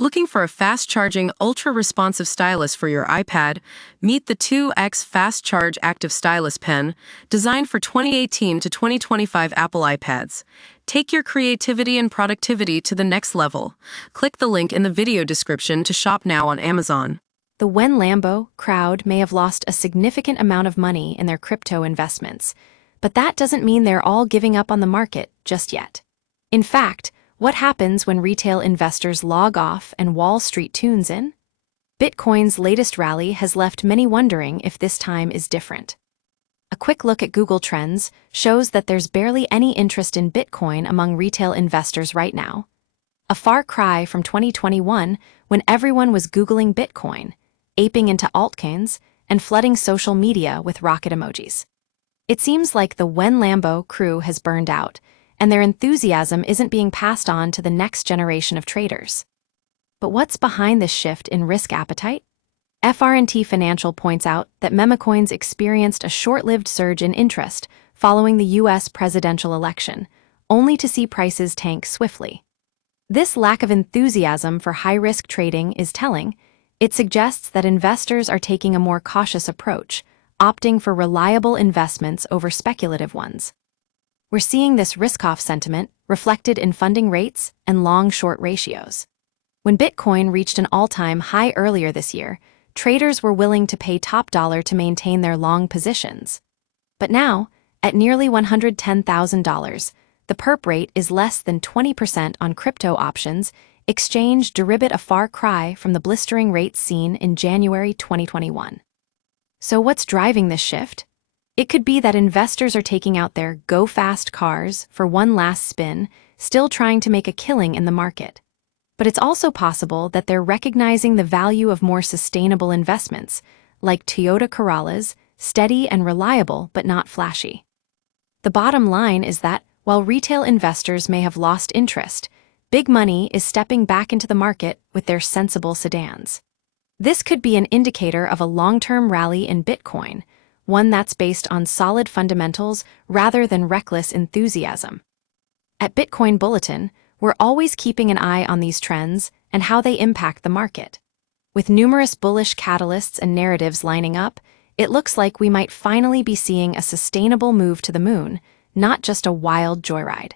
Looking for a fast-charging, ultra-responsive stylus for your iPad? Meet the 2X Fast Charge Active Stylus Pen, designed for 2018 to 2025 Apple iPads. Take your creativity and productivity to the next level. Click the link in the video description to shop now on Amazon. The When Lambo crowd may have lost a significant amount of money in their crypto investments, but that doesn't mean they're all giving up on the market just yet. In fact, what happens when retail investors log off and Wall Street tunes in? Bitcoin's latest rally has left many wondering if this time is different. A quick look at Google Trends shows that there's barely any interest in Bitcoin among retail investors right now. A far cry from 2021, when everyone was Googling Bitcoin, aping into altcoins, and flooding social media with rocket emojis. It seems like the When Lambo crew has burned out, and their enthusiasm isn't being passed on to the next generation of traders. But what's behind this shift in risk appetite? FR&T Financial points out that memecoins experienced a short-lived surge in interest following the U.S. presidential election, only to see prices tank swiftly. This lack of enthusiasm for high-risk trading is telling. It suggests that investors are taking a more cautious approach, opting for reliable investments over speculative ones. We're seeing this risk-off sentiment reflected in funding rates and long-short ratios. When Bitcoin reached an all-time high earlier this year, traders were willing to pay top dollar to maintain their long positions. But now, at nearly $110,000, the perp rate is less than 20% on crypto options, exchange deribit a far cry from the blistering rates seen in January 2021. So what's driving this shift? It could be that investors are taking out their go-fast cars for one last spin, still trying to make a killing in the market. But it's also possible that they're recognizing the value of more sustainable investments, like Toyota Corollas, steady and reliable but not flashy. The bottom line is that, while retail investors may have lost interest, big money is stepping back into the market with their sensible sedans. This could be an indicator of a long-term rally in Bitcoin, one that's based on solid fundamentals rather than reckless enthusiasm. At Bitcoin Bulletin, we're always keeping an eye on these trends and how they impact the market. With numerous bullish catalysts and narratives lining up, it looks like we might finally be seeing a sustainable move to the moon, not just a wild joyride.